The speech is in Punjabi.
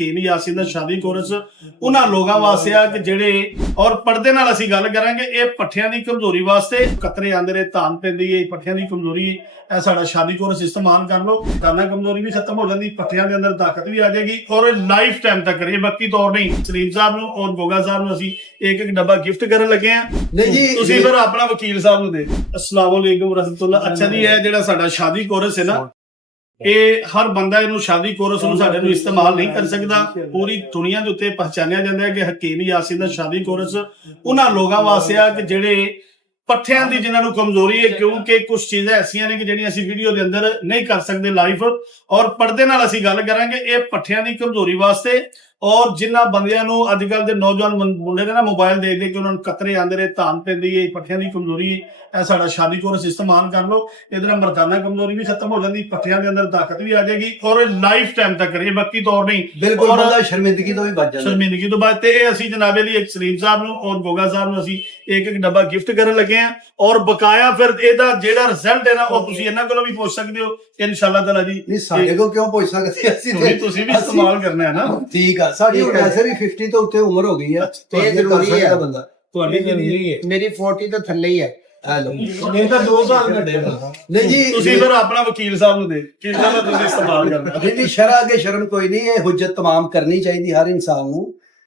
ਹਕੀਮ ਯਾਸੀਨ ਦਾ ਸ਼ਾਦੀ ਕੋਰਸ ਉਹਨਾਂ ਲੋਕਾਂ ਵਾਸਤੇ ਆ ਕਿ ਜਿਹੜੇ ਔਰ ਪਰਦੇ ਨਾਲ ਅਸੀਂ ਗੱਲ ਕਰਾਂਗੇ ਇਹ ਪੱਠਿਆਂ ਦੀ ਕਮਜ਼ੋਰੀ ਵਾਸਤੇ ਕਤਰੇ ਆਂਦੇ ਨੇ ਧਾਨ ਪੈਂਦੀ ਹੈ ਪੱਠਿਆਂ ਦੀ ਕਮਜ਼ੋਰੀ ਇਹ ਸਾਡਾ ਸ਼ਾਦੀ ਕੋਰਸ ਇਸਤੇਮਾਲ ਕਰ ਲਓ ਦਾਨਾ ਕਮਜ਼ੋਰੀ ਵੀ ਖਤਮ ਹੋ ਜਾਂਦੀ ਪੱਠਿਆਂ ਦੇ ਅੰਦਰ ਤਾਕਤ ਵੀ ਆ ਜਾਏਗੀ ਔਰ ਲਾਈਫ ਟਾਈਮ ਤੱਕ ਕਰੀਏ ਬਾਕੀ ਤੌਰ ਨਹੀਂ ਸਲੀਮ ਸਾਹਿਬ ਨੂੰ ਔਰ ਗੋਗਾ ਸਾਹਿਬ ਨੂੰ ਅਸੀਂ ਇੱਕ ਇੱਕ ਡੱਬਾ ਗਿਫਟ ਕਰਨ ਲੱਗੇ ਆ ਨਹੀਂ ਜੀ ਤੁਸੀਂ ਫਿਰ ਆਪਣਾ ਵਕੀਲ ਸਾਹਿਬ ਨੂੰ ਦੇ अस्सलाम वालेकुम रहमतुल्लाह अच्छा जी है ਜਿਹੜਾ ਸਾਡਾ ਸ਼ਾਦੀ ਕੋਰਸ ਹੈ ਨਾ ਇਹ ਹਰ ਬੰਦਾ ਇਹਨੂੰ ਸ਼ਾਦੀ ਕੋਰਸ ਨੂੰ ਸਾਡੇ ਨੂੰ ਇਸਤੇਮਾਲ ਨਹੀਂ ਕਰ ਸਕਦਾ ਪੂਰੀ ਦੁਨੀਆ ਦੇ ਉੱਤੇ ਪਛਾਣਿਆ ਜਾਂਦਾ ਹੈ ਕਿ ਹਕੀਮ ਯਾਸੀਨ ਦਾ ਸ਼ਾਦੀ ਕੋਰਸ ਉਹਨਾਂ ਲੋਕਾਂ ਵਾਸਤੇ ਆ ਕਿ ਜਿਹੜੇ ਪੱਠਿਆਂ ਦੀ ਜਿਨ੍ਹਾਂ ਨੂੰ ਕਮਜ਼ੋਰੀ ਹੈ ਕਿਉਂਕਿ ਕੁਝ ਚੀਜ਼ਾਂ ਐਸੀਆਂ ਨੇ ਕਿ ਜਿਹੜੀਆਂ ਅਸੀਂ ਵੀਡੀਓ ਦੇ ਅੰਦਰ ਨਹੀਂ ਕਰ ਸਕਦੇ ਲਾਈਵ ਔਰ ਪਰਦੇ ਨਾਲ ਅਸੀਂ ਗੱਲ ਕਰਾਂਗੇ ਇਹ ਪੱਠਿਆਂ ਦੀ ਕਮਜ਼ੋਰੀ ਵਾਸਤੇ ਔਰ ਜਿਨ੍ਹਾਂ ਬੰਦਿਆਂ ਨੂੰ ਅੱਜ ਕੱਲ ਦੇ ਨੌਜਵਾਨ ਮੁੰਡੇ ਨੇ ਨਾ ਮੋਬਾਈਲ ਦੇਖਦੇ ਕਿ ਉਹਨਾਂ ਨੂੰ ਕਤਰੇ ਆਂਦੇ ਨੇ ਧਾਨ ਪੈਂਦੀ ਹੈ ਪੱਠਿਆਂ ਦੀ ਕਮਜ਼ੋਰੀ ਇਹ ਸਾਡਾ ਸ਼ਾਦੀ ਕੋਰਸ ਇਸਤੇਮਾਲ ਕਰ ਲਓ ਇਹਦੇ ਨਾਲ ਮਰਦਾਨਾ ਕਮਜ਼ੋਰੀ ਵੀ ਖਤਮ ਹੋ ਜਾਂਦੀ ਪੱਠਿਆਂ ਦੇ ਅੰਦਰ ਤਾਕਤ ਵੀ ਆ ਜਾਏਗੀ ਔਰ ਲਾਈਫ ਟਾਈਮ ਤੱਕ ਕਰੀਏ ਬਾਕੀ ਤੌਰ ਨਹੀਂ ਬਿਲਕੁਲ ਬੰਦਾ ਸ਼ਰਮਿੰਦਗੀ ਤੋਂ ਵੀ ਬਚ ਜਾਂਦਾ ਸ਼ਰਮਿੰਦਗੀ ਤੋਂ ਬਾਅਦ ਤੇ ਇਹ ਅਸੀਂ ਜਨਾਬੇ ਲਈ ਇੱਕ ਸਲੀਮ ਸਾਹਿਬ ਨੂੰ ਔਰ ਗੋਗਾ ਸਾਹਿਬ ਨੂੰ ਅਸੀਂ ਇੱਕ ਇੱਕ ਡੱਬਾ ਗਿਫਟ ਕਰਨ ਲੱਗੇ ਆ ਔਰ ਬਕਾਇਆ ਫਿਰ ਇਹਦਾ ਜਿਹੜਾ ਰਿਜ਼ਲਟ ਹੈ ਨਾ ਉਹ ਤੁਸੀਂ ਇਹਨਾਂ ਕੋਲੋਂ ਵੀ ਪੁੱਛ ਸਕਦੇ ਹੋ ਇਨਸ਼ਾਅੱਲਾ ਤਾਲਾ ਜੀ ਨਹੀਂ ਸਾਡੇ ਕੋਲ ਕਿਉਂ ਪੁੱਛ ਸਕਦੇ ਅਸੀਂ ਤੁਸੀਂ ਵੀ ਇਸਤੇਮਾਲ ਕਰਨਾ ਹੈ ਨਾ ਠੀਕ ਆ ਸਾਡੀ ਹੁਣ ਵੈਸੇ ਵੀ 50 ਤੋਂ ਉੱਤੇ ਉਮਰ ਹੋ ਗਈ ਆ ਇਹ ਜ਼ਰੂਰੀ ਹੈ ਬੰਦਾ ਤੁਹਾਡੀ ਜ਼ਰੂਰੀ ਹੈ ਮੇਰੀ 40 ਤੋਂ ਥੱਲੇ ਹੀ ਹੈ ਹੈਲੋ ਇਹ ਤਾਂ 2 ਸਾਲ ਘੱਟੇ ਨਹੀਂ ਜੀ ਤੁਸੀਂ ਫਿਰ ਆਪਣਾ ਵਕੀਲ ਸਾਹਿਬ ਨੂੰ ਦੇ ਕਿਹਦਾ ਤੁਸੀਂ ਇਸਤੇਮਾਲ ਕਰਨਾ ਨਹੀਂ ਸ਼ਰਅ ਅੱਗੇ ਸ਼ਰਮ ਕੋਈ ਨਹੀਂ ਇਹ ਹੁਜਤ तमाम ਕਰਨੀ ਚਾਹੀਦੀ ਹਰ ਇਨਸਾਨ ਨੂੰ